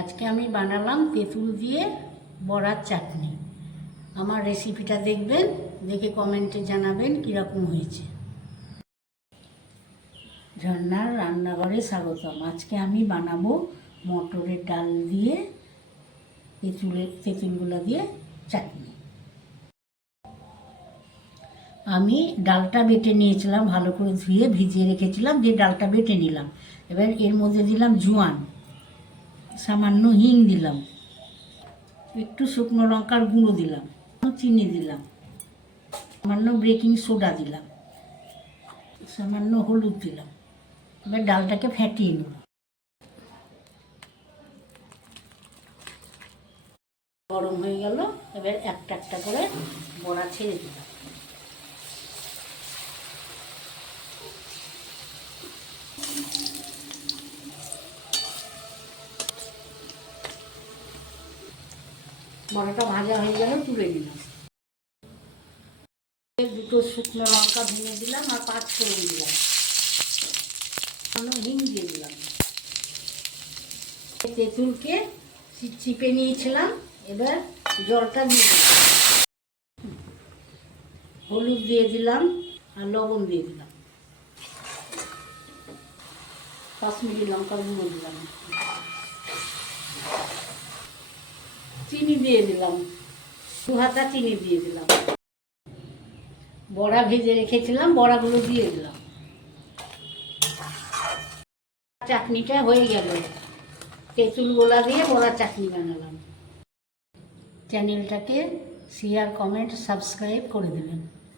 আজকে আমি বানালাম তেঁতুল দিয়ে বড়ার চাটনি। আমার রেসিপিটা দেখবেন, দেখে কমেন্টে জানাবেন কীরকম হয়েছে। ঝর্ণার রান্নাঘরে স্বাগতম। আজকে আমি বানাবো মটরের ডাল দিয়ে তেঁতুলগুলো দিয়ে চাটনি। আমি ডালটা বেটে নিয়েছিলাম, ভালো করে ধুয়ে ভিজিয়ে রেখেছিলাম, দিয়ে ডালটা বেটে নিলাম। এবার এর মধ্যে দিলাম জোয়ান, সামান্য হিং দিলাম, একটু শুকনো লঙ্কার গুঁড়ো দিলাম, চিনি দিলাম, সামান্য বেকিং সোডা দিলাম, সামান্য হলুদ দিলাম। এবার ডালটাকে ফেটিয়ে নেব। গরম হয়ে গেল, এবার একটা একটা করে বড়া ছেড়ে দিলাম। বড়াটা ভাজা হয়ে গেল, তুলে নিলাম। দুটো শুকনো লঙ্কা ভেঙে দিলাম আর 5 ফোড়ন দিলাম, হিং দিয়ে দিলাম। তেঁতুলকে চিপে নিয়েছিলাম, এবার জলটা দিয়ে দিলাম, হলুদ দিয়ে দিলাম আর লবণ দিয়ে দিলাম, কাশ্মীরি লঙ্কার গুঁড়ো দিলাম, চিনি দিয়ে দিলাম, 2 হাতা চিনি দিয়ে দিলাম। বড়া ভেজে রেখেছিলাম, বড়াগুলো দিয়ে দিলাম। চাটনিটা হয়ে গেল, তেঁতুল গোলা দিয়ে বড়া চাটনি বানালাম। চ্যানেলটাকে শেয়ার, কমেন্ট, সাবস্ক্রাইব করে দেবেন।